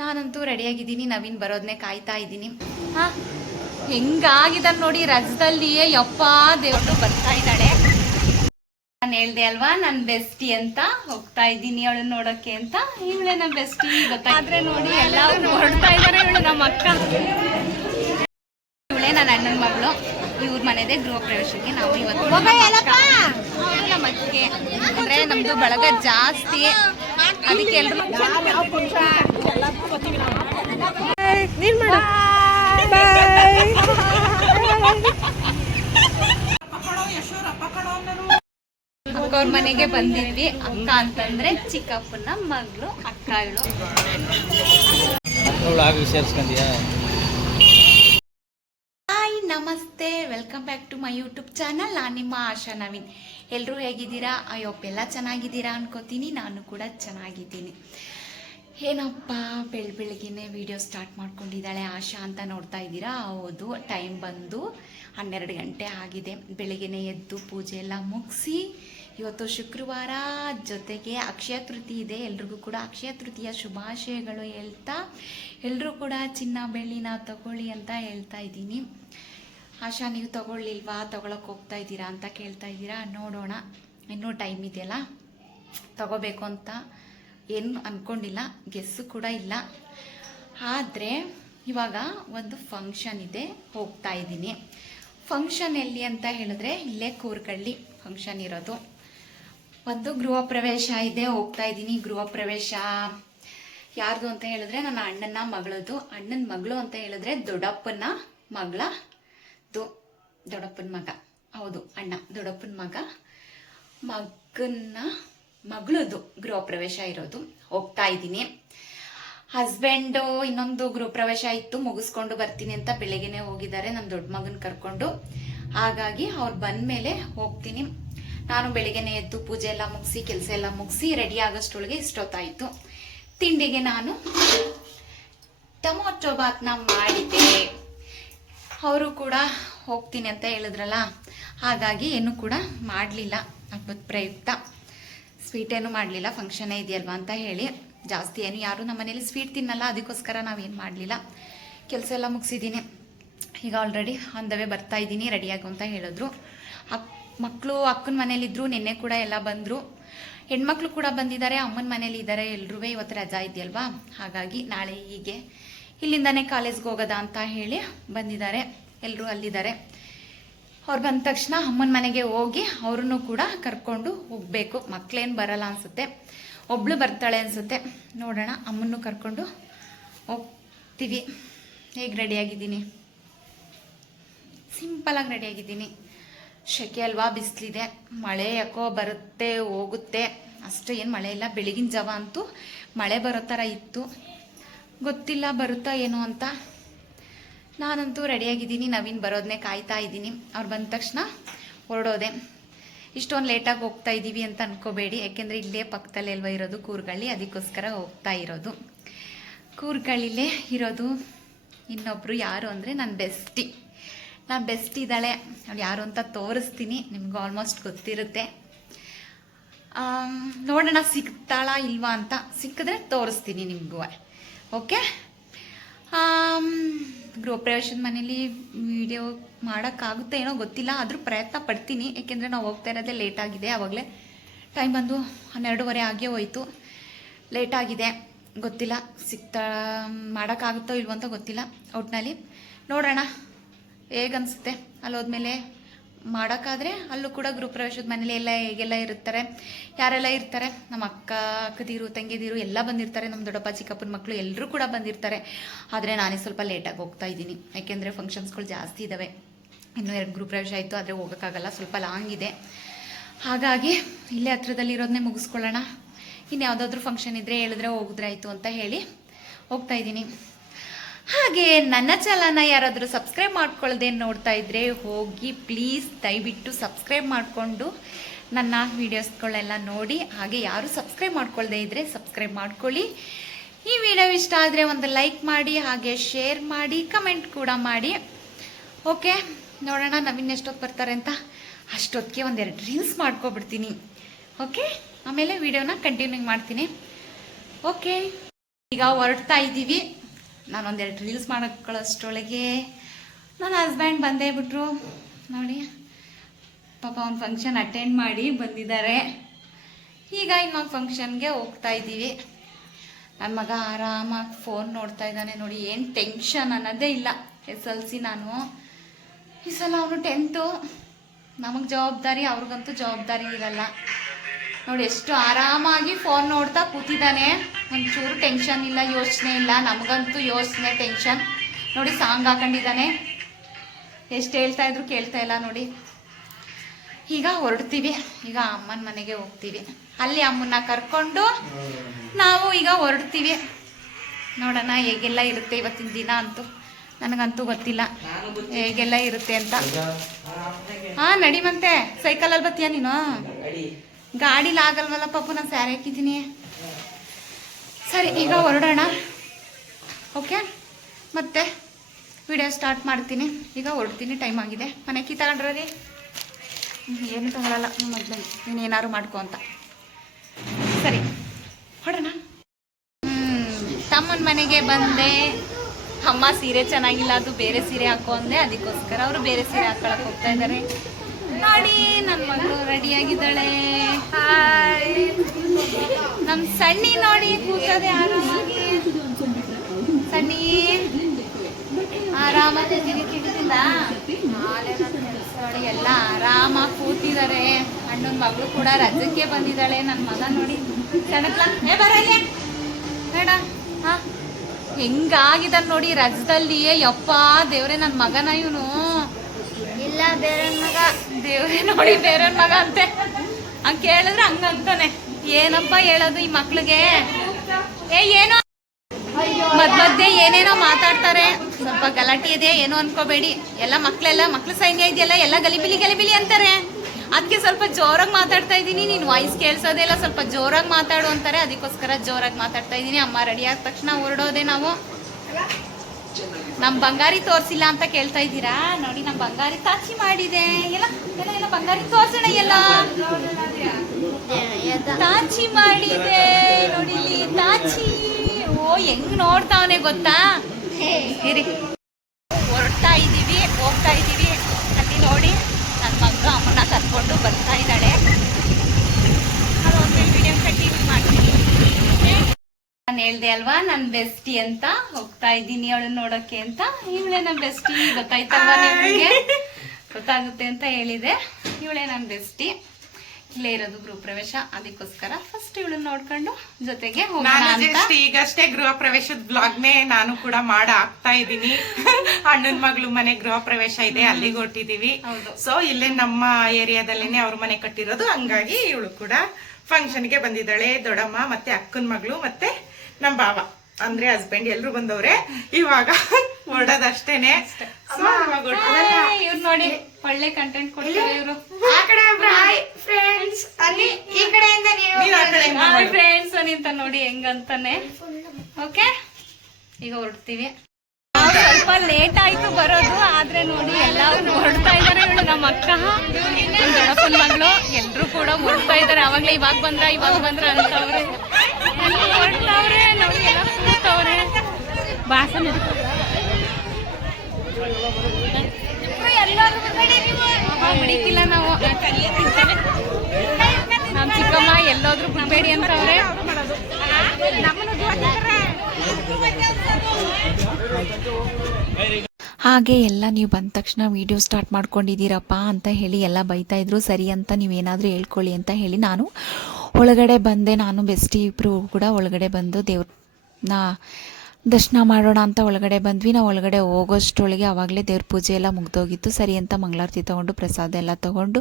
ನಾನಂತೂ ರೆಡಿಯಾಗಿದ್ದೀನಿ. ನವೀನ್ ಬರೋದನ್ನೇ ಕಾಯ್ತಾ ಇದ್ದೀನಿ. ಹಾ, ಹೆಂಗಾಗಿದ್ದಾನೆ ನೋಡಿ ರಜದಲ್ಲಿ. ಯಪ್ಪ ದೇವ್ರು ಬರ್ತಾ ಇದ್ದಾಳೆ. ನಾನು ಹೇಳ್ದೆ ಅಲ್ವಾ ನನ್ನ ಬೆಸ್ಟಿ ಅಂತ. ಹೋಗ್ತಾ ಇದ್ದೀನಿ ಅವಳು ನೋಡೋಕ್ಕೆ ಅಂತ. ಇವಳೆ ನನ್ನ ಬೆಸ್ಟಿ ಗೊತ್ತಾದ್ರೆ ನೋಡಿ ಎಲ್ಲ ಹೊರಡ್ತಾ ಇದ್ದಾರೆ. ಇವಳು ನಮ್ಮ ಅಕ್ಕ, ಇವಳೆ ನನ್ನ ಅಣ್ಣನ ಮಗಳು. ಇವ್ರ ಮನೆದೇ ಗೃಹ ಪ್ರವೇಶಕ್ಕೆ ನಾವು ಇವತ್ತು ನಮ್ಮ ಅತ್ತಿಗೆ ಅಂದ್ರೆ ನಮ್ದು ಬಳಗ ಜಾಸ್ತಿ, ಅದಕ್ಕೆ ಎಲ್ರು ಅಕ್ಕವ್ರ ಮನೆಗೆ ಬಂದಿದ್ವಿ. ಅಕ್ಕ ಅಂತಂದ್ರೆ ಚಿಕ್ಕಪ್ಪನ ಮಗಳು ಅಕ್ಕ. ಹಾಯ್ ನಮಸ್ತೆ, welcome back to my YouTube channel. ನಾನು ನಿಮ್ಮ ಆಶಾ ನವೀನ್. ಎಲ್ಲರೂ ಹೇಗಿದ್ದೀರಾ? ಅಯ್ಯೋಪ್ಪ ಎಲ್ಲ ಚೆನ್ನಾಗಿದ್ದೀರಾ ಅನ್ಕೋತೀನಿ. ನಾನು ಕೂಡ ಚೆನ್ನಾಗಿದ್ದೀನಿ. ಏನಪ್ಪ ಬೆಳಗ್ಗೆನೆ ವಿಡಿಯೋ ಸ್ಟಾರ್ಟ್ ಮಾಡ್ಕೊಂಡಿದ್ದಾಳೆ ಆಶಾ ಅಂತ ನೋಡ್ತಾ ಇದ್ದೀರಾ. ಹೌದು, ಟೈಮ್ ಬಂದು 12 ಗಂಟೆ ಆಗಿದೆ. ಬೆಳಗ್ಗೆನೆ ಎದ್ದು ಪೂಜೆ ಎಲ್ಲ ಮುಗಿಸಿ, ಇವತ್ತು ಶುಕ್ರವಾರ, ಜೊತೆಗೆ ಅಕ್ಷಯ ತೃತೀಯ ಇದೆ. ಎಲ್ರಿಗೂ ಕೂಡ ಅಕ್ಷಯ ತೃತೀಯ ಶುಭಾಶಯಗಳು ಹೇಳ್ತಾ, ಎಲ್ಲರೂ ಕೂಡ ಚಿನ್ನ ಬೆಳ್ಳಿನ ತಗೊಳ್ಳಿ ಅಂತ ಹೇಳ್ತಾ ಇದ್ದೀನಿ. ಆಶಾ, ನೀವು ತಗೊಳ್ಳಿಲ್ವಾ, ತಗೊಳಕ್ಕೆ ಹೋಗ್ತಾ ಇದ್ದೀರಾ ಅಂತ ಕೇಳ್ತಾ ಇದ್ದೀರಾ. ನೋಡೋಣ, ಇನ್ನೂ ಟೈಮ್ ಇದೆಯಲ್ಲ. ತಗೋಬೇಕು ಅಂತ ಏನು ಅಂದ್ಕೊಂಡಿಲ್ಲ, ಗೆಸ್ಸು ಕೂಡ ಇಲ್ಲ. ಆದರೆ ಇವಾಗ ಒಂದು ಫಂಕ್ಷನ್ ಇದೆ, ಹೋಗ್ತಾ ಇದ್ದೀನಿ. ಫಂಕ್ಷನ್ ಎಲ್ಲಿ ಅಂತ ಹೇಳಿದ್ರೆ ಇಲ್ಲೇ ಕೂರ್ಗಳ್ಳಿ ಫಂಕ್ಷನ್ ಇರೋದು. ಒಂದು ಗೃಹ ಪ್ರವೇಶ ಇದೆ, ಹೋಗ್ತಾ ಇದ್ದೀನಿ. ಗೃಹ ಪ್ರವೇಶ ಯಾರ್ದು ಅಂತ ಹೇಳಿದ್ರೆ ನನ್ನ ಅಣ್ಣನ ಮಗಳದು. ಅಣ್ಣನ ಮಗಳು ಅಂತ ಹೇಳಿದ್ರೆ ದೊಡ್ಡಪ್ಪನ ದೊಡ್ಡಪ್ಪನ ಮಗ. ಹೌದು, ಅಣ್ಣ ದೊಡ್ಡಪ್ಪನ ಮಗನ ಮಗಳದು ಗೃಹ ಪ್ರವೇಶ ಇರೋದು. ಹೋಗ್ತಾ ಇದ್ದೀನಿ. ಹಸ್ಬೆಂಡು ಇನ್ನೊಂದು ಗೃಹ ಪ್ರವೇಶ ಇತ್ತು, ಮುಗಿಸ್ಕೊಂಡು ಬರ್ತೀನಿ ಅಂತ ಬೆಳಗ್ಗೆನೆ ಹೋಗಿದ್ದಾರೆ ನನ್ನ ದೊಡ್ಡ ಮಗನ ಕರ್ಕೊಂಡು. ಹಾಗಾಗಿ ಅವ್ರು ಬಂದ್ಮೇಲೆ ಹೋಗ್ತೀನಿ. ನಾನು ಬೆಳಗ್ಗೆನೆ ಎದ್ದು ಪೂಜೆ ಎಲ್ಲ ಮುಗಿಸಿ, ಕೆಲಸ ಎಲ್ಲ ಮುಗಿಸಿ ರೆಡಿ ಆಗೋಷ್ಟೊಳಗೆ ಇಷ್ಟೊತ್ತಾಯಿತು. ತಿಂಡಿಗೆ ನಾನು ಟೊಮೊಟೊ ಬಾತ್ನ ಮಾಡಿದ್ದೆ. ಅವರು ಕೂಡ ಹೋಗ್ತೀನಿ ಅಂತ ಹೇಳಿದ್ರಲ್ಲ, ಹಾಗಾಗಿ ಏನು ಕೂಡ ಮಾಡಲಿಲ್ಲ. ಹಬ್ಬದ ಪ್ರಯುಕ್ತ ಸ್ವೀಟ್ ಏನು ಮಾಡಲಿಲ್ಲ, ಫಂಕ್ಷನೇ ಇದೆಯಲ್ವಾ ಅಂತ ಹೇಳಿ. ಜಾಸ್ತಿ ಏನು ಯಾರು ನಮ್ಮ ಮನೇಲಿ ಸ್ವೀಟ್ ತಿನ್ನಲ್ಲ, ಅದಕ್ಕೋಸ್ಕರ ನಾವೇನು ಮಾಡಲಿಲ್ಲ. ಕೆಲಸ ಎಲ್ಲ ಮುಗಿಸಿದ್ದೀನಿ. ಈಗ ಆಲ್ರೆಡಿ ಅಂದವೇ ಬರ್ತಾ ಇದ್ದೀನಿ, ರೆಡಿಯಾಗು ಅಂತ ಹೇಳಿದ್ರು. ಮಕ್ಕಳು ಅಕ್ಕನ ಮನೇಲಿದ್ರು, ನಿನ್ನೆ ಕೂಡ ಎಲ್ಲ ಬಂದರು. ಹೆಣ್ಮಕ್ಳು ಕೂಡ ಬಂದಿದ್ದಾರೆ, ಅಮ್ಮನ ಮನೇಲಿ ಇದ್ದಾರೆ. ಎಲ್ರೂ ಇವತ್ತು ರಜಾ ಇದೆಯಲ್ವಾ, ಹಾಗಾಗಿ ನಾಳೆ ಹೀಗೆ ಇಲ್ಲಿಂದಾನೇ ಕಾಲೇಜ್ಗೆ ಹೋಗೋದಾ ಅಂತ ಹೇಳಿ ಬಂದಿದ್ದಾರೆ. ಎಲ್ಲರೂ ಅಲ್ಲಿದ್ದಾರೆ. ಅವ್ರು ಬಂದ ತಕ್ಷಣ ಅಮ್ಮನ ಮನೆಗೆ ಹೋಗಿ ಅವ್ರನ್ನೂ ಕೂಡ ಕರ್ಕೊಂಡು ಹೋಗಬೇಕು. ಮಕ್ಕಳೇನು ಬರಲ್ಲ ಅನಿಸುತ್ತೆ, ಒಬ್ಳು ಬರ್ತಾಳೆ ಅನಿಸುತ್ತೆ. ನೋಡೋಣ, ಅಮ್ಮನ್ನು ಕರ್ಕೊಂಡು ಹೋಗ್ತೀವಿ. ಹೇಗೆ ರೆಡಿಯಾಗಿದ್ದೀನಿ, ಸಿಂಪಲಾಗಿ ರೆಡಿಯಾಗಿದ್ದೀನಿ. ಶೆಕೆ ಅಲ್ವಾ, ಬಿಸಿಲಿದೆ. ಮಳೆ ಯಾಕೋ ಬರುತ್ತೆ ಹೋಗುತ್ತೆ, ಅಷ್ಟು ಏನು ಮಳೆ ಇಲ್ಲ. ಬೆಳಗಿನ ಜಾವ ಅಂತೂ ಮಳೆ ಬರೋ ಥರ ಇತ್ತು, ಗೊತ್ತಿಲ್ಲ ಬರುತ್ತಾ ಏನೋ ಅಂತ. ನಾನಂತೂ ರೆಡಿಯಾಗಿದ್ದೀನಿ. ನವೀನ್ ಬರೋದನ್ನೇ ಕಾಯ್ತಾ ಇದ್ದೀನಿ. ಅವ್ರು ಬಂದ ತಕ್ಷಣ ಹೊರಡೋದೆ. ಇಷ್ಟೊಂದು ಲೇಟಾಗಿ ಹೋಗ್ತಾ ಇದ್ದೀವಿ ಅಂತ ಅನ್ಕೋಬೇಡಿ, ಯಾಕೆಂದರೆ ಇಲ್ಲೇ ಪಕ್ಕದಲ್ಲೇ ಅಲ್ವಾ ಇರೋದು ಕೂರ್ಗಳ್ಳಿ, ಅದಕ್ಕೋಸ್ಕರ ಹೋಗ್ತಾ ಇರೋದು. ಕೂರ್ಗಳ್ಳಿಲೇ ಇರೋದು. ಇನ್ನೊಬ್ಬರು ಯಾರು ಅಂದರೆ ನನ್ನ ಬೆಸ್ಟ್ ಇದ್ದಾಳೆ. ಅವ್ಳು ಯಾರು ಅಂತ ತೋರಿಸ್ತೀನಿ, ನಿಮ್ಗೆ ಆಲ್ಮೋಸ್ಟ್ ಗೊತ್ತಿರುತ್ತೆ. ನೋಡೋಣ ಸಿಗ್ತಾಳ ಇಲ್ವಾ ಅಂತ. ಸಿಕ್ಕಿದ್ರೆ ತೋರಿಸ್ತೀನಿ ನಿಮಗೂ. ಓಕೆ, ಗೃಹ ಪ್ರವೇಶದ ಮನೇಲಿ ವಿಡಿಯೋ ಮಾಡೋಕ್ಕಾಗುತ್ತೆ ಏನೋ ಗೊತ್ತಿಲ್ಲ, ಆದರೂ ಪ್ರಯತ್ನ ಪಡ್ತೀನಿ. ಏಕೆಂದರೆ ನಾವು ಹೋಗ್ತಾ ಇರೋದೇ ಲೇಟ್ ಆಗಿದೆ. ಆವಾಗಲೇ ಟೈಮ್ ಬಂದು 12:30 ಆಗೇ ಹೋಯಿತು. ಲೇಟಾಗಿದೆ, ಗೊತ್ತಿಲ್ಲ ಮಾಡೋಕ್ಕಾಗುತ್ತೋ ಇಲ್ವೋ ಅಂತ ಗೊತ್ತಿಲ್ಲ. ಒಟ್ಟಿನಲ್ಲಿ ನೋಡೋಣ ಹೇಗನ್ಸುತ್ತೆ. ಅಲ್ಲಿ ಹೋದ್ಮೇಲೆ ಮಾಡೋಕ್ಕಾದ್ರೆ ಅಲ್ಲೂ ಕೂಡ ಗೃಹ ಪ್ರವೇಶದ ಮನೇಲಿ ಹೇಗೆಲ್ಲ ಇರ್ತಾರೆ, ಯಾರೆಲ್ಲ ಇರ್ತಾರೆ, ನಮ್ಮ ಅಕ್ಕದಿರು ತಂಗಿದಿರು ಎಲ್ಲ ಬಂದಿರ್ತಾರೆ. ನಮ್ಮ ದೊಡ್ಡಪ್ಪ ಚಿಕ್ಕಪ್ಪನ ಮಕ್ಕಳು ಎಲ್ಲರೂ ಕೂಡ ಬಂದಿರ್ತಾರೆ. ಆದರೆ ನಾನೇ ಸ್ವಲ್ಪ ಲೇಟಾಗಿ ಹೋಗ್ತಾ ಇದ್ದೀನಿ, ಯಾಕೆಂದರೆ ಫಂಕ್ಷನ್ಸ್ಗಳು ಜಾಸ್ತಿ ಇದ್ದಾವೆ. ಇನ್ನೂ 2 ಗೃಹ ಪ್ರವೇಶ ಆಯಿತು, ಆದರೆ ಹೋಗೋಕ್ಕಾಗಲ್ಲ, ಸ್ವಲ್ಪ ಲಾಂಗ್ ಇದೆ. ಹಾಗಾಗಿ ಇಲ್ಲೇ ಹತ್ರದಲ್ಲಿರೋದನ್ನೇ ಮುಗಿಸ್ಕೊಳ್ಳೋಣ. ಇನ್ನು ಯಾವುದಾದ್ರೂ ಫಂಕ್ಷನ್ ಇದ್ದರೆ ಹೇಳಿದ್ರೆ ಹೋಗಿದ್ರೆ ಆಯಿತು ಅಂತ ಹೇಳಿ ಹೋಗ್ತಾ ಇದ್ದೀನಿ. ಹಾಗೆ ನನ್ನ ಚಾನಲ್ನ ಯಾರಾದರೂ ಸಬ್ಸ್ಕ್ರೈಬ್ ಮಾಡ್ಕೊಳ್ಳದೆ ನೋಡ್ತಾ ಇದ್ದರೆ ಹೋಗಿ ಪ್ಲೀಸ್ ದಯವಿಟ್ಟು ಸಬ್ಸ್ಕ್ರೈಬ್ ಮಾಡಿಕೊಂಡು ನನ್ನ ವೀಡಿಯೋಸ್ಗಳೆಲ್ಲ ನೋಡಿ. ಹಾಗೆ ಯಾರು ಸಬ್ಸ್ಕ್ರೈಬ್ ಮಾಡ್ಕೊಳ್ಳದೆ ಇದ್ದರೆ ಸಬ್ಸ್ಕ್ರೈಬ್ ಮಾಡ್ಕೊಳ್ಳಿ. ಈ ವಿಡಿಯೋ ಇಷ್ಟ ಆದರೆ ಒಂದು ಲೈಕ್ ಮಾಡಿ, ಹಾಗೆ ಶೇರ್ ಮಾಡಿ, ಕಮೆಂಟ್ ಕೂಡ ಮಾಡಿ. ಓಕೆ, ನೋಡೋಣ ನವೀನ್ ಎಷ್ಟೊತ್ತು ಬರ್ತಾರೆ ಅಂತ. ಅಷ್ಟೊತ್ತಿಗೆ 1-2 ರೀಲ್ಸ್ ಮಾಡ್ಕೊಬಿಡ್ತೀನಿ. ಓಕೆ, ಆಮೇಲೆ ವಿಡಿಯೋನ ಕಂಟಿನ್ಯೂ ಮಾಡ್ತೀನಿ. ಓಕೆ. ಈಗ ಹೊರಡ್ತಾ ಇದ್ದೀವಿ. ನಾನೊಂದೆರಡು ರೀಲ್ಸ್ ಮಾಡೋಕ್ಕೊಳ್ಳೋಷ್ಟರೊಳಗೆ ನನ್ನ ಹಸ್ಬೆಂಡ್ ಬಂದೇ ಬಿಟ್ರು ನೋಡಿ. ಪಾಪ ಒಂದು ಫಂಕ್ಷನ್ ಅಟೆಂಡ್ ಮಾಡಿ ಬಂದಿದ್ದಾರೆ. ಈಗ ಇವಾಗ ಫಂಕ್ಷನ್ಗೆ ಹೋಗ್ತಾ ಇದ್ದೀವಿ. ನನ್ನ ಮಗ ಆರಾಮಾಗಿ ಫೋನ್ ನೋಡ್ತಾ ಇದ್ದಾನೆ ನೋಡಿ. ಏನು ಟೆನ್ಷನ್ ಅನ್ನೋದೇ ಇಲ್ಲ. SLC ನಾನು ಈ ಸಲ ಅವನು 10th. ನಮಗೆ ಜವಾಬ್ದಾರಿ, ಅವ್ರಿಗಂತೂ ಜವಾಬ್ದಾರಿ ಇರಲ್ಲ ನೋಡಿ. ಎಷ್ಟು ಆರಾಮಾಗಿ ಫೋನ್ ನೋಡ್ತಾ ಕೂತಿದ್ದಾನೆ. ಒಂಚೂರು ಟೆನ್ಷನ್ ಇಲ್ಲ, ಯೋಚನೆ ಇಲ್ಲ. ನಮಗಂತೂ ಯೋಚನೆ ಟೆನ್ಷನ್ ನೋಡಿ. ಸಾಂಗ್ ಹಾಕೊಂಡಿದ್ದಾನೆ. ಎಷ್ಟು ಹೇಳ್ತಾ ಇದ್ರು ಕೇಳ್ತಾ ಇಲ್ಲ ನೋಡಿ. ಈಗ ಹೊರಡ್ತೀವಿ. ಈಗ ಅಮ್ಮನ ಮನೆಗೆ ಹೋಗ್ತೀವಿ. ಅಲ್ಲಿ ಅಮ್ಮನ್ನ ಕರ್ಕೊಂಡು ನಾವು ಈಗ ಹೊರಡ್ತೀವಿ. ನೋಡೋಣ ಹೇಗೆಲ್ಲ ಇರುತ್ತೆ ಇವತ್ತಿನ ದಿನ. ಅಂತೂ ನನಗಂತೂ ಗೊತ್ತಿಲ್ಲ ಹೇಗೆಲ್ಲ ಇರುತ್ತೆ ಅಂತ. ಹಾಂ ನಡಿಮಂತೆ. ಸೈಕಲಲ್ಲಿ ಬರ್ತೀಯ ನೀನು? ಗಾಡಿಲಿ ಆಗಲ್ವಲ್ಲ ಪಾಪು, ನಾನು ಸ್ಯಾರಿ ಹಾಕಿದ್ದೀನಿ. ಸರಿ ಈಗ ಹೊರಡೋಣ. ಓಕೆ, ಮತ್ತೆ ವಿಡಿಯೋ ಸ್ಟಾರ್ಟ್ ಮಾಡ್ತೀನಿ. ಈಗ ಹೊರಡ್ತೀನಿ, ಟೈಮ್ ಆಗಿದೆ. ಮನೆ ಕೀ ತಗೊಂಡ್ರಿ? ಏನು ತಗೊಳ್ಳಲ್ಲ ಮೊದಲೇ, ನೀನೇನಾದ್ರು ಮಾಡ್ಕೊ ಅಂತ. ಸರಿ ಹೊರಡೋಣ. ತಮ್ಮನ ಮನೆಗೆ ಬಂದೆ. ಅಮ್ಮ ಸೀರೆ ಚೆನ್ನಾಗಿಲ್ಲ, ಅದು ಬೇರೆ ಸೀರೆ ಹಾಕೋ ಅಂದೆ. ಅದಕ್ಕೋಸ್ಕರ ಅವರು ಬೇರೆ ಸೀರೆ ಹಾಕೊಳಕ್ಕೆ ಹೋಗ್ತಾ ಇದ್ದಾರೆ ನೋಡಿ. ನನ್ನ ಮಗಳು ರೆಡಿಯಾಗಿದ್ದಾಳೆ. ಹಾಯ್, ನಮ್ಮ ಸಣ್ಣಿ ನೋಡಿ ಕೂತದೆ ಆರಾಮಾಗಿ. ಸಣ್ಣಿ ಆರಾಮಾಗಿ ಕಿಡಿತಿಲ್ಲ ನೋಡಿ. ಎಲ್ಲ ಆರಾಮಾಗಿ ಕೂತಿದ್ದಾರೆ. ಅಣ್ಣನ ಮಗಳು ಕೂಡ ರಜಕ್ಕೆ ಬಂದಿದ್ದಾಳೆ. ನನ್ನ ಮಗ ನೋಡಿ ಸಣ್ಣಕ್ಲ ಬರಲ್ಲ ಬೇಡ. ಹಾಂ ಹೆಂಗಾಗಿದ್ದಾನೆ ನೋಡಿ ರಜದಲ್ಲಿ. ಯಪ್ಪ ದೇವ್ರೆ, ನನ್ನ ಮಗನ ಇವನು. ಇಲ್ಲ ಬೇರೆ ಮಗ. ದೇವ್ರೆ ನೋಡಿ, ಬೇರೆ ಮಗ ಅಂತೆ. ಹಂಗೆ ಕೇಳಿದ್ರೆ ಹಂಗಂತಾನೆ. ಏನಪ್ಪ ಹೇಳೋದು ಈ ಮಕ್ಳಿಗೆ? ಏನೋ ಮಧ್ಯ ಏನೇನೋ ಮಾತಾಡ್ತಾರೆ. ಸ್ವಲ್ಪ ಗಲಾಟೆ ಇದೆ, ಏನೋ ಅನ್ಕೋಬೇಡಿ. ಎಲ್ಲ ಮಕ್ಳು ಸೈನ್ಯ ಇದೆಯಲ್ಲ, ಎಲ್ಲ ಗಲಿಬಿಲಿ ಅಂತಾರೆ. ಅದಕ್ಕೆ ಸ್ವಲ್ಪ ಜೋರಾಗಿ ಮಾತಾಡ್ತಾ ಇದ್ದೀನಿ. ನೀನು ವಾಯ್ಸ್ ಕೇಳಿಸೋದೇ ಇಲ್ಲ, ಸ್ವಲ್ಪ ಜೋರಾಗಿ ಮಾತಾಡು ಅಂತಾರೆ. ಅದಕ್ಕೋಸ್ಕರ ಜೋರಾಗಿ ಮಾತಾಡ್ತಾ ಇದ್ದೀನಿ. ಅಮ್ಮ ರೆಡಿ ಆದ ತಕ್ಷಣ ಹೊರಡೋದೆ ನಾವು. ನಮ್ಮ ಬಂಗಾರಿ ತೋರಿಸಿಲ್ಲ ಅಂತ ಕೇಳ್ತಾ ಇದ್ದೀರಾ ನೋಡಿ. ನಮ್ಮ ಬಂಗಾರಿ ತಾಚಿ ಮಾಡಿದೆ. ಎಲ್ಲ ಬಂಗಾರಿ ತೋರ್ಸೋಣ. ಎಲ್ಲ ತಾಚಿ ಮಾಡಿದೆ ನೋಡಿ. ತಾಚಿ ಓ ಹೆಂಗ್ ನೋಡ್ತಾವನೆ ಗೊತ್ತಾ? ಇರಿ, ಹೊರಡ್ತಾ ಇದ್ದೀವಿ, ಹೋಗ್ತಾ ಇದ್ದೀವಿ. ಅಲ್ಲಿ ನೋಡಿ ನನ್ನ ಮಗ ಅಮ್ಮನ ಕರ್ಕೊಂಡು ಬರ್ತಾ ಇದ್ದಾಳೆ. ಅದೊಂದು ವಿಡಿಯೋ ಕಂಟಿನ್ಯೂ ಮಾಡ್ತೀನಿ. ನಾನು ಹೇಳ್ದೆ ಅಲ್ವಾ ನನ್ನ ಬೆಸ್ಟಿ ಅಂತ. ಹೋಗ್ತಾ ಇದ್ದೀನಿ ಅವಳನ್ನ ನೋಡೋಕ್ಕೆ ಅಂತ. ಇವಳೇ ನನ್ನ ಬೆಸ್ಟಿ. ಗೊತ್ತಾಯ್ತಲ್ವಾ ನಿಮಗೆ? ಗೊತ್ತಾಗುತ್ತೆ ಅಂತ ಹೇಳಿದೆ. ಇವಳೇ ನನ್ನ ಬೆಸ್ಟಿ. ಇಲ್ಲೇ ಇರೋದು ಗೃಹ ಪ್ರವೇಶ. ಅದಕ್ಕೋಸ್ಕರ ಫಸ್ಟ್ ಇವಳನ್ನ ನೋಡ್ಕೊಂಡು ಜೊತೆಗೆ ಈಗಷ್ಟೇ ಗೃಹ ಪ್ರವೇಶದ ಬ್ಲಾಗ್ನೇ ನಾನು ಕೂಡ ಹಾಕ್ತಾ ಇದ್ದೀನಿ. ಅಣ್ಣನ ಮಗಳು ಮನೆ ಗೃಹ ಪ್ರವೇಶ ಇದೆ, ಅಲ್ಲಿಗೆ ಹೊರಟಿದೀವಿ. ಸೊ ಇಲ್ಲೇ ನಮ್ಮ ಏರಿಯಾದಲ್ಲೇನೆ ಅವ್ರ ಮನೆ ಕಟ್ಟಿರೋದು. ಹಂಗಾಗಿ ಇವಳು ಕೂಡ ಫಂಕ್ಷನ್ಗೆ ಬಂದಿದ್ದಾಳೆ. ದೊಡ್ಡಮ್ಮ ಮತ್ತೆ ಅಕ್ಕನ ಮಗಳು ಮತ್ತೆ ನಮ್ಮ ಬಾವ ಅಂದ್ರೆ ಹಸ್ಬೆಂಡ್ ಎಲ್ರು ಬಂದವ್ರೆ. ಇವಾಗ ಹೊರಡೋದಷ್ಟೇನೆ. ಇವ್ರು ನೋಡಿ ಒಳ್ಳೆ ಕಂಟೆಂಟ್ ಕೊಡ್ತಾರೆ ಇವರು. ಫ್ರೆಂಡ್ಸ್ ಅಂತ ನೋಡಿ ಹೆಂಗಂತಾನೆ. ಓಕೆ, ಈಗ ಹೊರಡ್ತೀವಿ. ಸ್ವಲ್ಪ ಲೇಟ್ ಆಯ್ತು ಬರೋದು, ಆದ್ರೆ ನೋಡಿ ಎಲ್ಲ ಹೊರಡ್ತಾ ಇದಾರೆ. ಇವಳು ನಮ್ಮ ಅಕ್ಕ, ನಮ್ಮ ದೊಡ್ಡಪ್ಪನ ಮಗಳು, ಎಲ್ರು ಕೂಡ ಹೊರಡ್ತಾ ಇದಾರೆ. ಅವಾಗ್ಲೇ ಇವಾಗ ಬಂದ್ರ ಅಂತವ್ರೆ. ಹೊರಡ್ತಾವ್ರೆ ನೋಡಿ, ಎಲ್ಲ ಕೂತವ್ರೆ. ಭಾಷಣ ಬಿಡಿಕಿಲ್ಲ ನಾವು. ನಮ್ಮ ಚಿಕ್ಕಮ್ಮ ಎಲ್ಲೋದ್ರು ಬಿಡಬೇಡಿ ಅಂತವ್ರೆ. ಹಾಗೆ ಎಲ್ಲ ನೀವು ಬಂದ ತಕ್ಷಣ ವಿಡಿಯೋ ಸ್ಟಾರ್ಟ್ ಮಾಡ್ಕೊಂಡಿದ್ದೀರಪ್ಪ ಅಂತ ಹೇಳಿ ಎಲ್ಲ ಬೈತಾ ಇದ್ರು. ಸರಿ ಅಂತ ನೀವೇನಾದರೂ ಹೇಳ್ಕೊಳ್ಳಿ ಅಂತ ಹೇಳಿ ನಾನು ಒಳಗಡೆ ಬಂದೆ. ನಾನು ಬೆಸ್ಟಿ ಇಬ್ಬರು ಕೂಡ ಒಳಗಡೆ ಬಂದು ದೇವ್ರನ್ನ ದರ್ಶನ ಮಾಡೋಣ ಅಂತ ಒಳಗಡೆ ಬಂದ್ವಿ. ನಾವು ಒಳಗಡೆ ಹೋಗೋಷ್ಟೊಳಗೆ ಆವಾಗಲೇ ದೇವ್ರ ಪೂಜೆ ಎಲ್ಲ ಮುಗ್ದೋಗಿತ್ತು. ಸರಿ ಅಂತ ಮಂಗಳಾರತಿ ತೊಗೊಂಡು ಪ್ರಸಾದ ಎಲ್ಲ ತೊಗೊಂಡು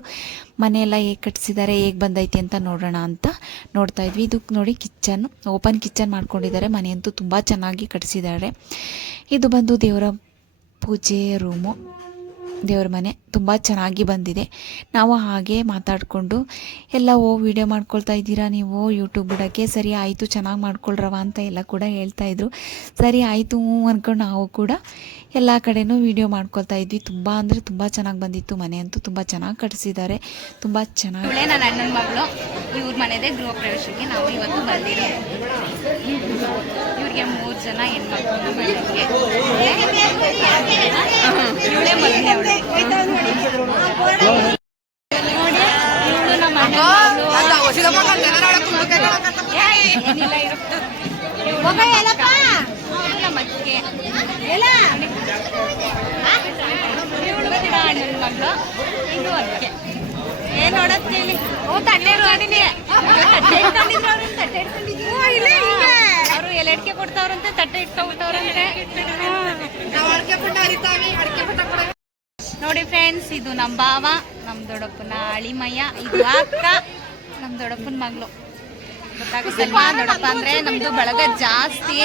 ಮನೆಯೆಲ್ಲ ಹೇಗೆ ಕಟ್ಸಿದ್ದಾರೆ, ಹೇಗೆ ಬಂದೈತಿ ಅಂತ ನೋಡೋಣ ಅಂತ ನೋಡ್ತಾ ಇದ್ವಿ. ಇದು ನೋಡಿ ಕಿಚನ್, ಓಪನ್ ಕಿಚನ್ ಮಾಡ್ಕೊಂಡಿದ್ದಾರೆ. ಮನೆಯಂತೂ ತುಂಬ ಚೆನ್ನಾಗಿ ಕಟ್ಸಿದ್ದಾರೆ. ಇದು ಬಂದು ದೇವರ ಪೂಜೆ ರೂಮು, ದೇವ್ರ ಮನೆ ತುಂಬ ಚೆನ್ನಾಗಿ ಬಂದಿದೆ. ನಾವು ಹಾಗೆ ಮಾತಾಡಿಕೊಂಡು ಎಲ್ಲ ವೀಡಿಯೋ ಮಾಡ್ಕೊಳ್ತಾ ಇದ್ದೀರಾ ನೀವು ಯೂಟ್ಯೂಬ್ ಬಿಡೋಕ್ಕೆ? ಸರಿ ಆಯಿತು, ಚೆನ್ನಾಗಿ ಮಾಡ್ಕೊಳ್ರವ ಅಂತ ಎಲ್ಲ ಕೂಡ ಹೇಳ್ತಾಯಿದ್ರು. ಸರಿ ಆಯಿತು ಅಂದ್ಕೊಂಡು ನಾವು ಕೂಡ ಎಲ್ಲ ಕಡೆನೂ ವೀಡಿಯೋ ಮಾಡ್ಕೊಳ್ತಾ ಇದ್ವಿ. ತುಂಬ ಅಂದರೆ ತುಂಬ ಚೆನ್ನಾಗಿ ಬಂದಿತ್ತು. ಮನೆ ಅಂತೂ ತುಂಬ ಚೆನ್ನಾಗಿ ಕಟ್ಟಿಸಿದ್ದಾರೆ, ತುಂಬ ಚೆನ್ನಾಗಿ. ನನ್ನ ಅಣ್ಣನ ಮಗಳು ಇವ್ರ ಮನೆದೇ ಗೃಹ ಪ್ರವೇಶಕ್ಕೆ ನಾವು ಇವತ್ತು ಬಂದಿರೋದು. ಇವ್ರಿಗೆ ಜನ ಹೆಣ್ಮಕ್ಳು ಮನೆಗೆ. ಇವಳೇ ಮೊದಲನೇ ಅವಳು. ನೋಡಿ ಇವಳು ನಮ್ಮ ಏನಿಲ್ಲ ಇರುತ್ತೆ. ನಮ್ಮ ಅತ್ತಿಗೆ. ಇವಳು ಕೂಡ ಅಣ್ಣನ ಮಗಳು, ಇದು ಅತ್ತಿಗೆ. ಏನ್ ನೋಡತ್ ಹೇಳಿ. ತಟ್ಟೆ ಇಟ್ಕೊಂಡಿನಿ. ಅವರು ಎಲೆಡ್ಕೆ ಕೊಡ್ತಾವ್ರಂತೆ, ತಟ್ಟೆ ಇಟ್ಕೊಂಡ್ಬಿಟ್ಟವ್ರಂತೆ. ನೋಡಿ ಫ್ರೆಂಡ್ಸ್, ಇದು ನಮ್ಮ ಭಾವ, ನಮ್ಮ ದೊಡ್ಡಪ್ಪನ ಅಳಿಮಯ್ಯ, ಇದು ಅಕ್ಕ, ನಮ್ಮ ದೊಡ್ಡಪ್ಪನ ಮಗಳು. ಗೊತ್ತಾಗುತ್ತಲ್ವಾ, ದೊಡ್ಡಪ್ಪ ಅಂದ್ರೆ ನಮ್ದು ಬಳಗ ಜಾಸ್ತಿ,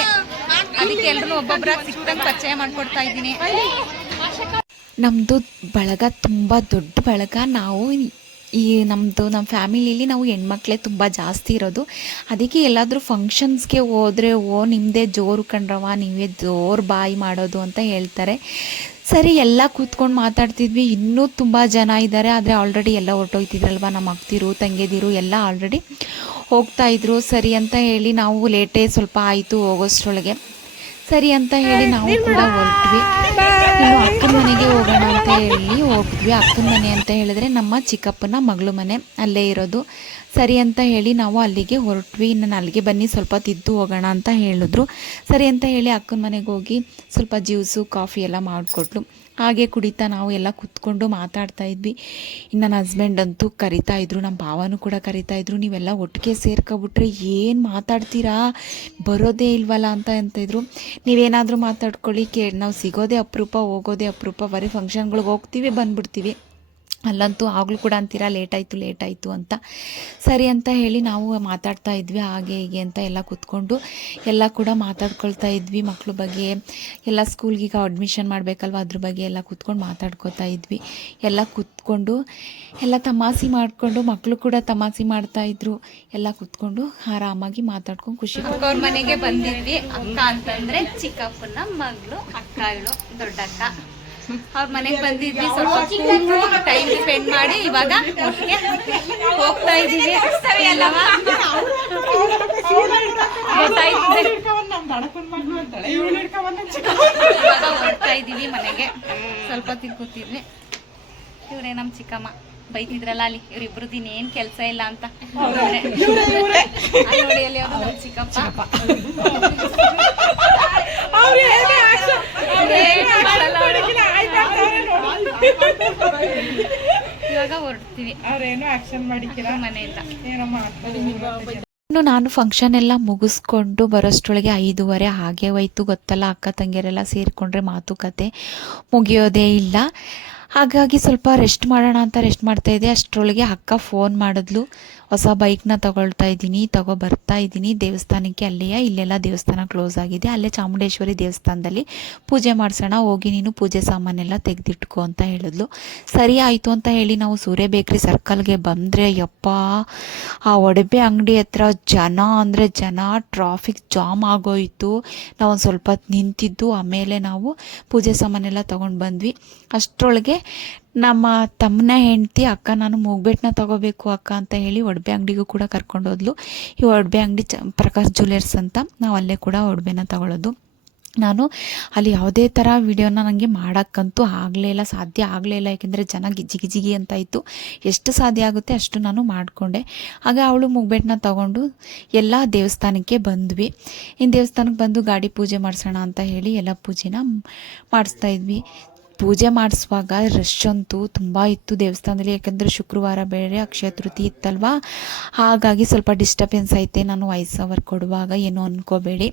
ಅದಕ್ಕೆ ಎಲ್ರು ಒಬ್ಬೊಬ್ಬರಾಗ ಸಿಕ್ತಂಗೆ ಪರಿಚಯ ಮಾಡ್ಕೊಡ್ತಾ ಇದ್ದೀನಿ. ನಮ್ಮದು ಬಳಗ ತುಂಬ ದೊಡ್ಡ ಬಳಗ. ನಾವು ನಮ್ಮ ಫ್ಯಾಮಿಲಿಲಿ ನಾವು ಹೆಣ್ಮಕ್ಳೇ ತುಂಬ ಜಾಸ್ತಿ ಇರೋದು. ಅದಕ್ಕೆ ಎಲ್ಲಾದರೂ ಫಂಕ್ಷನ್ಸ್ಗೆ ಹೋದರೆ ನಿಮ್ಮದೇ ಜೋರು ಕಣ್ರವ, ನೀವೇ ಜೋರು ಬಾಯಿ ಮಾಡೋದು ಅಂತ ಹೇಳ್ತಾರೆ. ಸರಿ, ಎಲ್ಲ ಕೂತ್ಕೊಂಡು ಮಾತಾಡ್ತಿದ್ವಿ. ಇನ್ನೂ ತುಂಬ ಜನ ಇದ್ದಾರೆ, ಆದರೆ ಆಲ್ರೆಡಿ ಎಲ್ಲ ಹೊರಟೋಗ್ತಿದ್ರಲ್ವ, ನಮ್ಮ ಅಕ್ತಿರು ತಂಗಿದಿರು ಎಲ್ಲ ಆಲ್ರೆಡಿ ಹೋಗ್ತಾಯಿದ್ರು. ಸರಿ ಅಂತ ಹೇಳಿ ನಾವು ಲೇಟೇ ಸ್ವಲ್ಪ ಆಯಿತು ಹೋಗೋಷ್ಟ್ರೊಳಗೆ. ಸರಿ ಅಂತ ಹೇಳಿ ನಾವು ಕೂಡ ಹೊರಟ್ವಿ. ಇನ್ನು ಅಕ್ಕನ ಮನೆಗೆ ಹೋಗೋಣ ಅಂತ ಹೇಳಿ ಹೋಗಿದ್ವಿ. ಅಕ್ಕನ ಮನೆ ಅಂತ ಹೇಳಿದ್ರೆ ನಮ್ಮ ಚಿಕ್ಕಪ್ಪನ ಮಗಳು ಮನೆ, ಅಲ್ಲೇ ಇರೋದು. ಸರಿ ಅಂತ ಹೇಳಿ ನಾವು ಅಲ್ಲಿಗೆ ಹೊರಟ್ವಿ. ಇನ್ನು ಅಲ್ಲಿಗೆ ಬನ್ನಿ ಸ್ವಲ್ಪ ತಿದ್ದು ಹೋಗೋಣ ಅಂತ ಹೇಳಿದ್ರು. ಸರಿ ಅಂತ ಹೇಳಿ ಅಕ್ಕನ ಮನೆಗೆ ಹೋಗಿ ಸ್ವಲ್ಪ ಜ್ಯೂಸು ಕಾಫಿ ಎಲ್ಲ ಮಾಡಿಕೊಟ್ಲು. ಹಾಗೆ ಕುಡಿತಾ ನಾವು ಎಲ್ಲ ಕೂತ್ಕೊಂಡು ಮಾತಾಡ್ತಾ ಇದ್ವಿ. ಇನ್ನು ನನ್ನ ಹಸ್ಬೆಂಡ್ ಅಂತೂ ಕರಿತಾಯಿದ್ರು, ನಮ್ಮ ಭಾವನೂ ಕೂಡ ಕರಿತಾಯಿದ್ರು. ನೀವೆಲ್ಲ ಒಟ್ಟಿಗೆ ಸೇರ್ಕೊಬಿಟ್ರೆ ಏನು ಮಾತಾಡ್ತೀರಾ, ಬರೋದೇ ಇಲ್ವಲ್ಲ ಅಂತಿದ್ರು. ನೀವೇನಾದರೂ ಮಾತಾಡ್ಕೊಳ್ಳಿ, ನಾವು ಸಿಗೋದೇ ಅಪರೂಪ, ಹೋಗೋದೇ ಅಪರೂಪ, ಬರೀ ಫಂಕ್ಷನ್ಗಳಿಗೆ ಹೋಗ್ತೀವಿ ಬಂದುಬಿಡ್ತೀವಿ, ಅಲ್ಲಂತೂ ಆಗಲೂ ಕೂಡ ಅಂತೀರಾ ಲೇಟಾಯಿತು ಅಂತ. ಸರಿ ಅಂತ ಹೇಳಿ ನಾವು ಮಾತಾಡ್ತಾ ಇದ್ವಿ, ಹಾಗೆ ಹೀಗೆ ಅಂತ ಎಲ್ಲ ಕೂತ್ಕೊಂಡು ಎಲ್ಲ ಕೂಡ ಮಾತಾಡ್ಕೊಳ್ತಾ ಇದ್ವಿ. ಮಕ್ಕಳ ಬಗ್ಗೆ ಎಲ್ಲ ಸ್ಕೂಲ್ಗೀಗ ಅಡ್ಮಿಷನ್ ಮಾಡಬೇಕಲ್ವ, ಅದ್ರ ಬಗ್ಗೆ ಎಲ್ಲ ಕೂತ್ಕೊಂಡು ಮಾತಾಡ್ಕೊತಾ ಇದ್ವಿ. ಎಲ್ಲ ಕೂತ್ಕೊಂಡು ಎಲ್ಲ ತಮಾಷೆ ಮಾಡಿಕೊಂಡು, ಮಕ್ಕಳು ಕೂಡ ತಮಾಷೆ ಮಾಡ್ತಾಯಿದ್ರು. ಎಲ್ಲ ಕೂತ್ಕೊಂಡು ಆರಾಮಾಗಿ ಮಾತಾಡ್ಕೊಂಡು ಖುಷಿ. ಅವ್ರ ಮನೆಗೆ ಬಂದಿದ್ವಿ. ಅಕ್ಕ ಅಂತಂದರೆ ಚಿಕ್ಕಪ್ಪನ ಮಗಳು, ಅಕ್ಕ ಇವಳು ದೊಡ್ಡಕ್ಕ. ಅವ್ರ ಮನೆಗೆ ಬಂದಿದ್ವಿ, ಸ್ವಲ್ಪ ಟೈಮ್ ಸ್ಪೆಂಡ್ ಮಾಡಿ ಇವಾಗ ಒಟ್ಟಿಗೆ ಹೋಗ್ತಾ ಇದ್ದೀವಿ. ಅಲ್ಲವಾ, ಇವಾಗ ಹೊರಡ್ತಾ ಇದ್ದೀವಿ ಮನೆಗೆ. ಸ್ವಲ್ಪ ತಿನ್ಕೋತಿದ್ವಿ. ಇವ್ರೇ ನಮ್ಮ ಚಿಕ್ಕಮ್ಮ, ಬೈತಿದ್ರಲ್ಲ ಅಲ್ಲಿ ಇವ್ರಿಬ್ರದ್ದು ಇನ್ನೇನು ಕೆಲಸ ಇಲ್ಲ ಅಂತ. ನೋಡಿ ಅಲ್ಲಿ ಅವರು ನಮ್ಮ ಚಿಕ್ಕಪ್ಪ. ಇವಾಗ ಹೊರಡ್ತೀವಿ, ಅವ್ರೇನು ಆಕ್ಷನ್ ಮಾಡಿಕ್ಕಿಲ್ಲ ಮನೆಯಿಂದ. ಇನ್ನು ನಾನು ಫಂಕ್ಷನ್ ಎಲ್ಲ ಮುಗಿಸ್ಕೊಂಡು ಬರೋಷ್ಟ್ರೊಳಗೆ 5:15 ಹಾಗೆ ಹೋಯ್ತು. ಗೊತ್ತಲ್ಲ, ಅಕ್ಕ ತಂಗಿಯರೆಲ್ಲ ಸೇರಿಕೊಂಡ್ರೆ ಮಾತುಕತೆ ಮುಗಿಯೋದೇ ಇಲ್ಲ. ಹಾಗಾಗಿ ಸ್ವಲ್ಪ ರೆಸ್ಟ್ ಮಾಡೋಣ ಅಂತ ರೆಸ್ಟ್ ಮಾಡ್ತಾಯಿದ್ದೆ. ಅಷ್ಟರೊಳಗೆ ಅಕ್ಕ ಫೋನ್ ಮಾಡಿದ್ಲು, ಹೊಸ ಬೈಕ್ನ ಬರ್ತಾ ಇದ್ದೀನಿ ದೇವಸ್ಥಾನಕ್ಕೆ. ಇಲ್ಲೆಲ್ಲ ದೇವಸ್ಥಾನ ಕ್ಲೋಸ್ ಆಗಿದೆ, ಅಲ್ಲೇ ಚಾಮುಂಡೇಶ್ವರಿ ದೇವಸ್ಥಾನದಲ್ಲಿ ಪೂಜೆ ಮಾಡಿಸೋಣ, ಹೋಗಿ ನೀನು ಪೂಜೆ ಸಾಮಾನೆಲ್ಲ ತೆಗೆದಿಟ್ಕೊ ಅಂತ ಹೇಳಿದ್ಲು. ಸರಿ ಆಯಿತು ಅಂತ ಹೇಳಿ ನಾವು ಸೂರ್ಯ ಬೇಕ್ರಿ ಸರ್ಕಲ್ಗೆ ಬಂದರೆ, ಯಪ್ಪ ಆ ಒಡವೆ ಅಂಗಡಿ ಹತ್ರ ಜನ ಅಂದರೆ ಜನ, ಟ್ರಾಫಿಕ್ ಜಾಮ್ ಆಗೋಯಿತು. ನಾವು ಒಂದು ಸ್ವಲ್ಪ ಹೊತ್ತು ನಿಂತಿದ್ದು, ಆಮೇಲೆ ನಾವು ಪೂಜೆ ಸಾಮಾನೆಲ್ಲ ತೊಗೊಂಡು ಬಂದ್ವಿ. ಅಷ್ಟರೊಳಗೆ ನಮ್ಮ ತಮ್ಮನ ಹೆಂಡತಿ ಅಕ್ಕ, ನಾನು ಮೂಗ್ಬೆಟ್ಟನ್ನ ತೊಗೋಬೇಕು ಅಕ್ಕ ಅಂತ ಹೇಳಿ ಒಡವೆ ಅಂಗಡಿಗೂ ಕೂಡ ಕರ್ಕೊಂಡೋದ್ಲು. ಈ ಒಡವೆ ಅಂಗಡಿ ಪ್ರಕಾಶ್ ಜ್ಯುವೆಲರ್ಸ್ ಅಂತ, ನಾವು ಅಲ್ಲೇ ಕೂಡ ಒಡವೆನ ತಗೊಳ್ಳೋದು. ನಾನು ಅಲ್ಲಿ ಯಾವುದೇ ಥರ ವಿಡಿಯೋನ ನನಗೆ ಮಾಡೋಕ್ಕಂತೂ ಸಾಧ್ಯ ಆಗಲೇ ಇಲ್ಲ. ಯಾಕೆಂದರೆ ಜನ ಗಿಜಿ ಅಂತ ಇತ್ತು. ಎಷ್ಟು ಸಾಧ್ಯ ಆಗುತ್ತೆ ಅಷ್ಟು ನಾನು ಮಾಡಿಕೊಂಡೆ. ಆಗ ಅವಳು ಮೂಗ್ಬೆಟ್ಟನ್ನ ತೊಗೊಂಡು ಎಲ್ಲ ದೇವಸ್ಥಾನಕ್ಕೆ ಬಂದ್ವಿ. ಇನ್ನು ದೇವಸ್ಥಾನಕ್ಕೆ ಬಂದು ಗಾಡಿ ಪೂಜೆ ಮಾಡಿಸೋಣ ಅಂತ ಹೇಳಿ ಎಲ್ಲ ಪೂಜೆನ ಮಾಡಿಸ್ತಾಯಿದ್ವಿ. ಪೂಜೆ ಮಾಡಿಸುವಾಗ ರಶ್ ಅಂತೂ ತುಂಬ ಇತ್ತು ದೇವಸ್ಥಾನದಲ್ಲಿ. ಯಾಕೆಂದರೆ ಶುಕ್ರವಾರ ಬೇರೆ ಅಕ್ಷಯ ತೃತೀಯ ಇತ್ತಲ್ವ, ಹಾಗಾಗಿ ಸ್ವಲ್ಪ ಡಿಸ್ಟರ್ಬೆನ್ಸ್ ಐತೆ. ನಾನು ವಾಯ್ಸ್ ಓವರ್ ಕೊಡುವಾಗ ಏನೋ ಅಂದ್ಕೋಬೇಡಿ.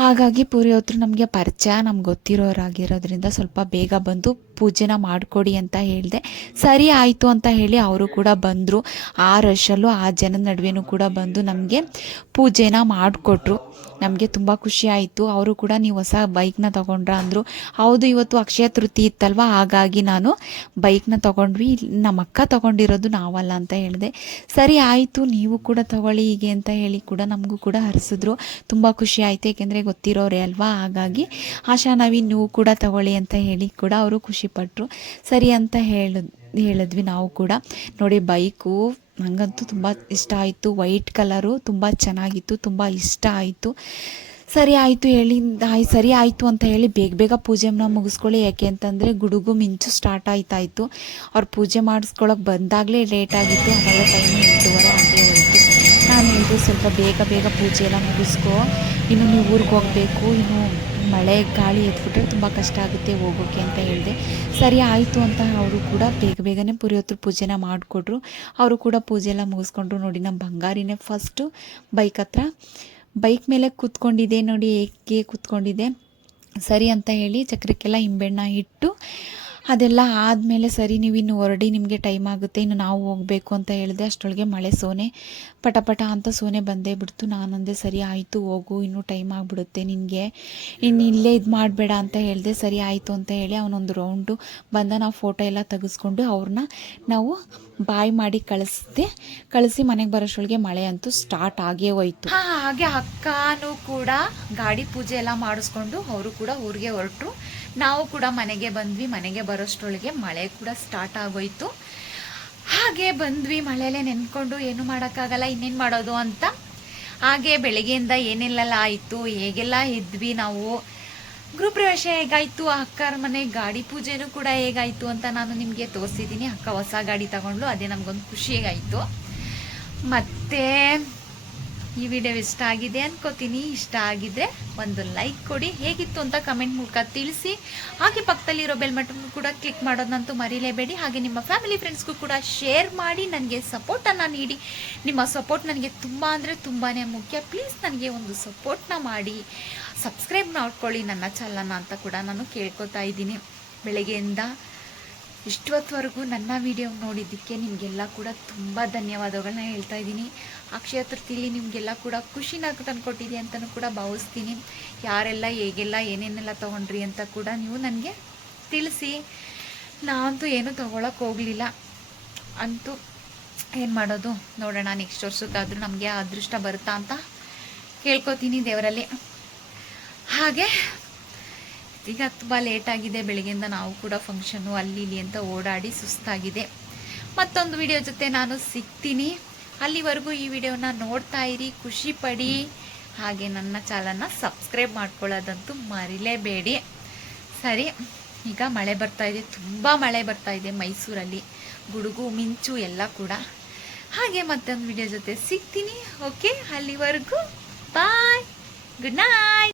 ಹಾಗಾಗಿ ಪುರೋಹಿತರು ನಮಗೆ ಪರಿಚಯ, ನಮ್ಗೆ ಗೊತ್ತಿರೋರಾಗಿರೋದ್ರಿಂದ ಸ್ವಲ್ಪ ಬೇಗ ಬಂದು ಪೂಜೆನ ಮಾಡಿಕೊಡಿ ಅಂತ ಹೇಳಿದೆ. ಸರಿ ಆಯಿತು ಅಂತ ಹೇಳಿ ಅವರು ಕೂಡ ಬಂದರು. ಆ ರಶಲ್ಲೂ ಆ ಜನದ ನಡುವೆನೂ ಕೂಡ ಬಂದು ನಮಗೆ ಪೂಜೆನ ಮಾಡಿಕೊಟ್ರು. ನಮಗೆ ತುಂಬ ಖುಷಿ ಆಯಿತು. ಅವರು ಕೂಡ ನೀವು ಹೊಸ ಬೈಕ್ನ ತೊಗೊಂಡ್ರ ಅಂದರು. ಹೌದು, ಇವತ್ತು ಅಕ್ಷಯ ತೃತೀಯ ಇತ್ತಲ್ವ, ಹಾಗಾಗಿ ನಾನು ಬೈಕ್ನ ತೊಗೊಂಡ್ವಿ, ನಮ್ಮ ಅಕ್ಕ ತೊಗೊಂಡಿರೋದು ನಾವಲ್ಲ ಅಂತ ಹೇಳಿದೆ. ಸರಿ ಆಯಿತು, ನೀವು ಕೂಡ ತೊಗೊಳ್ಳಿ ಹೀಗೆ ಅಂತ ಹೇಳಿ ಕೂಡ ನಮಗೂ ಕೂಡ ಹರಿಸಿದ್ರು. ತುಂಬ ಖುಷಿ ಆಯಿತು, ಏಕೆಂದರೆ ಗೊತ್ತಿರೋರೇ ಅಲ್ವಾ. ಹಾಗಾಗಿ ಆಶಾ ನವೀನ್ ನೀವು ಕೂಡ ತೊಗೊಳ್ಳಿ ಅಂತ ಹೇಳಿ ಕೂಡ ಅವರು ಖುಷಿಪಟ್ಟರು. ಸರಿ ಅಂತ ಹೇಳಿದ್ವಿ ನಾವು ಕೂಡ. ನೋಡಿ, ಬೈಕು ನನಗಂತೂ ತುಂಬ ಇಷ್ಟ ಆಯಿತು. ವೈಟ್ ಕಲರು ತುಂಬ ಚೆನ್ನಾಗಿತ್ತು, ತುಂಬ ಇಷ್ಟ ಆಯಿತು. ಸರಿ ಆಯಿತು ಸರಿ ಆಯಿತು ಅಂತ ಹೇಳಿ ಬೇಗ ಬೇಗ ಪೂಜೆನ ಮುಗಿಸ್ಕೊಳ್ಳಿ. ಯಾಕೆ ಅಂತಂದರೆ ಗುಡುಗು ಮಿಂಚು ಸ್ಟಾರ್ಟ್ ಆಯ್ತಾಯಿತ್ತು. ಅವ್ರು ಪೂಜೆ ಮಾಡಿಸ್ಕೊಳಕ್ಕೆ ಬಂದಾಗಲೇ ಲೇಟ್ ಆಗಿತ್ತು. ಆಮೇಲೆ ಟೈಮ್ 8:30 ಆಗೇ ಹೋಯಿತು. ನಾನು ಹೇಳಿದೆ ಸ್ವಲ್ಪ ಬೇಗ ಬೇಗ ಪೂಜೆ ಎಲ್ಲ ಮುಗಿಸ್ಕೊ, ಇನ್ನು ನೀವು ಊರಿಗೆ ಹೋಗಬೇಕು, ಇನ್ನು ಮಳೆ ಗಾಳಿ ಎದ್ಬಿಟ್ರೆ ತುಂಬ ಕಷ್ಟ ಆಗುತ್ತೆ ಹೋಗೋಕ್ಕೆ ಅಂತ ಹೇಳಿದೆ. ಸರಿ ಆಯಿತು ಅಂತ ಅವರು ಕೂಡ ಬೇಗ ಬೇಗನೆ ಪುರೋಹಿತರು ಪೂಜೆನ ಮಾಡಿಕೊಟ್ರು. ಅವರು ಕೂಡ ಪೂಜೆ ಎಲ್ಲ ಮುಗಿಸ್ಕೊಂಡ್ರು. ನೋಡಿ ನಮ್ಮ ಬಂಗಾರಿನೇ ಫಸ್ಟು ಬೈಕ್ ಮೇಲೆ ಕೂತ್ಕೊಂಡಿದೆ. ನೋಡಿ ಹೇಗೆ ಕೂತ್ಕೊಂಡಿದೆ. ಸರಿ ಅಂತ ಹೇಳಿ ಚಕ್ರಕ್ಕೆಲ್ಲ ಹಿಂಬೆಣ್ಣ ಇಟ್ಟು ಅದೆಲ್ಲ ಆದಮೇಲೆ ಸರಿ ನೀವು ಇನ್ನು ಹೊರಡಿ, ನಿಮಗೆ ಟೈಮ್ ಆಗುತ್ತೆ, ಇನ್ನು ನಾವು ಹೋಗಬೇಕು ಅಂತ ಹೇಳಿದೆ. ಅಷ್ಟರೊಳಗೆ ಮಳೆ ಸೋನೆ ಪಟ ಅಂತ ಸೋನೆ ಬಂದೇ ಬಿಡ್ತು. ನಾನಂದೆ ಸರಿ ಆಯಿತು ಹೋಗು, ಇನ್ನೂ ಟೈಮ್ ಆಗಿಬಿಡುತ್ತೆ ನಿನಗೆ, ಇನ್ನು ಇಲ್ಲೇ ಇದು ಮಾಡಬೇಡ ಅಂತ ಹೇಳಿದೆ. ಸರಿ ಆಯಿತು ಅಂತ ಹೇಳಿ ಅವನೊಂದು ರೌಂಡು ಬಂದ. ನಾವು ಫೋಟೋ ಎಲ್ಲ ತೆಗೆಸ್ಕೊಂಡು ಅವ್ರನ್ನ ನಾವು ಬಾಯ್ ಮಾಡಿ ಕಳಿಸಿ ಮನೆಗೆ ಬರೋಷ್ಟೊಳಗೆ ಮಳೆ ಅಂತೂ ಸ್ಟಾರ್ಟ್ ಆಗೇ ಹೋಯ್ತು. ಹಾಗೆ ಅಕ್ಕನೂ ಕೂಡ ಗಾಡಿ ಪೂಜೆ ಎಲ್ಲ ಮಾಡಿಸ್ಕೊಂಡು ಅವರು ಕೂಡ ಊರಿಗೆ ಹೊರಟರು. ನಾವು ಕೂಡ ಮನೆಗೆ ಬಂದ್ವಿ. ಮನೆಗೆ ಬರೋಷ್ಟರೊಳಗೆ ಮಳೆ ಕೂಡ ಸ್ಟಾರ್ಟ್ ಆಗೋಯ್ತು. ಹಾಗೆ ಬಂದ್ವಿ, ಮಳೆಯಲ್ಲೇ ನೆನ್ಕೊಂಡು ಏನು ಮಾಡೋಕ್ಕಾಗಲ್ಲ, ಇನ್ನೇನು ಮಾಡೋದು ಅಂತ. ಹಾಗೆ ಬೆಳಗ್ಗೆಯಿಂದ ಏನೆಲ್ಲ ಆಯಿತು, ಹೇಗೆಲ್ಲ ಇದ್ವಿ ನಾವು, ಗೃಹಪ್ರವೇಶ ಹೇಗಾಯಿತು, ಅಕ್ಕರ ಮನೆ ಗಾಡಿ ಪೂಜೆನೂ ಕೂಡ ಹೇಗಾಯಿತು ಅಂತ ನಾನು ನಿಮಗೆ ತೋರಿಸಿದ್ದೀನಿ. ಅಕ್ಕ ಹೊಸ ಗಾಡಿ ತಗೊಂಡ್ಲು, ಅದೇ ನಮಗೊಂದು ಖುಷಿಯಾಗಾಯಿತು. ಮತ್ತು ಈ ವಿಡಿಯೋ ಇಷ್ಟ ಆಗಿದೆ ಅನ್ಕೋತೀನಿ. ಇಷ್ಟ ಆಗಿದ್ರೆ ಒಂದು ಲೈಕ್ ಕೊಡಿ, ಹೇಗಿತ್ತು ಅಂತ ಕಮೆಂಟ್ ಮೂಲಕ ತಿಳಿಸಿ. ಹಾಗೆ ಪಕ್ಕದಲ್ಲಿರೋ ಬೆಲ್ ಬಟನ್ ಕೂಡ ಕ್ಲಿಕ್ ಮಾಡೋದಂತೂ ಮರೀಲೇಬೇಡಿ. ಹಾಗೆ ನಿಮ್ಮ ಫ್ಯಾಮಿಲಿ ಫ್ರೆಂಡ್ಸ್ಗೂ ಕೂಡ ಶೇರ್ ಮಾಡಿ ನನಗೆ ಸಪೋರ್ಟನ್ನು ನೀಡಿ. ನಿಮ್ಮ ಸಪೋರ್ಟ್ ನನಗೆ ತುಂಬ ಅಂದರೆ ತುಂಬಾ ಮುಖ್ಯ. ಪ್ಲೀಸ್ ನನಗೆ ಒಂದು ಸಪೋರ್ಟ್ನ ಮಾಡಿ, ಸಬ್ಸ್ಕ್ರೈಬ್ ಮಾಡ್ಕೊಳ್ಳಿ ನನ್ನ ಚಾನಲ್ನ ಅಂತ ಕೂಡ ನಾನು ಕೇಳ್ಕೊತಾ ಇದ್ದೀನಿ. ಬೆಳಗ್ಗೆಯಿಂದ ಇಷ್ಟೊತ್ತವರೆಗೂ ನನ್ನ ವಿಡಿಯೋ ನೋಡಿದ್ದಕ್ಕೆ ನಿಮಗೆಲ್ಲ ಕೂಡ ತುಂಬ ಧನ್ಯವಾದಗಳನ್ನ ಹೇಳ್ತಾ ಇದ್ದೀನಿ. ಅಕ್ಷಯ ತೃತೀಯಲ್ಲಿ ನಿಮಗೆಲ್ಲ ಕೂಡ ಖುಷಿನ ತಂದುಕೊಟ್ಟಿದೆ ಅಂತಲೂ ಕೂಡ ಭಾವಿಸ್ತೀನಿ. ಯಾರೆಲ್ಲ ಹೇಗೆಲ್ಲ ಏನೇನೆಲ್ಲ ತೊಗೊಂಡ್ರಿ ಅಂತ ಕೂಡ ನೀವು ನನಗೆ ತಿಳಿಸಿ. ನಾನಂತೂ ಏನೂ ತೊಗೊಳಕ್ಕೆ ಹೋಗಲಿಲ್ಲ. ಅಂತೂ ಏನು ಮಾಡೋದು ನೋಡೋಣ, ನೆಕ್ಸ್ಟ್ ವರ್ಷಕ್ಕಾದರೂ ನಮಗೆ ಅದೃಷ್ಟ ಬರುತ್ತಾ ಅಂತ ಕೇಳ್ಕೊತೀನಿ ದೇವರಲ್ಲಿ. ಹಾಗೆ ಈಗ ತುಂಬ ಲೇಟಾಗಿದೆ. ಬೆಳಗ್ಗೆಯಿಂದ ನಾವು ಕೂಡ ಫಂಕ್ಷನ್ನು ಅಲ್ಲಿ ಇಲ್ಲಿ ಅಂತ ಓಡಾಡಿ ಸುಸ್ತಾಗಿದೆ. ಮತ್ತೊಂದು ವಿಡಿಯೋ ಜೊತೆ ನಾನು ಸಿಗ್ತೀನಿ. ಅಲ್ಲಿವರೆಗೂ ಈ ವಿಡಿಯೋನ ನೋಡ್ತಾ ಇರಿ, ಖುಷಿ ಪಡಿ. ಹಾಗೆ ನನ್ನ ಚಾನಲ್ನ ಸಬ್ಸ್ಕ್ರೈಬ್ ಮಾಡ್ಕೊಳ್ಳೋದಂತೂ ಮರಿಲೇಬೇಡಿ. ಸರಿ, ಈಗ ಮಳೆ ಬರ್ತಾಯಿದೆ, ತುಂಬ ಮಳೆ ಬರ್ತಾಯಿದೆ ಮೈಸೂರಲ್ಲಿ, ಗುಡುಗು ಮಿಂಚು ಎಲ್ಲ ಕೂಡ. ಹಾಗೆ ಮತ್ತೊಂದು ವಿಡಿಯೋ ಜೊತೆ ಸಿಗ್ತೀನಿ. ಓಕೆ, ಅಲ್ಲಿವರೆಗೂ ಬಾಯ್, ಗುಡ್ ನೈಟ್.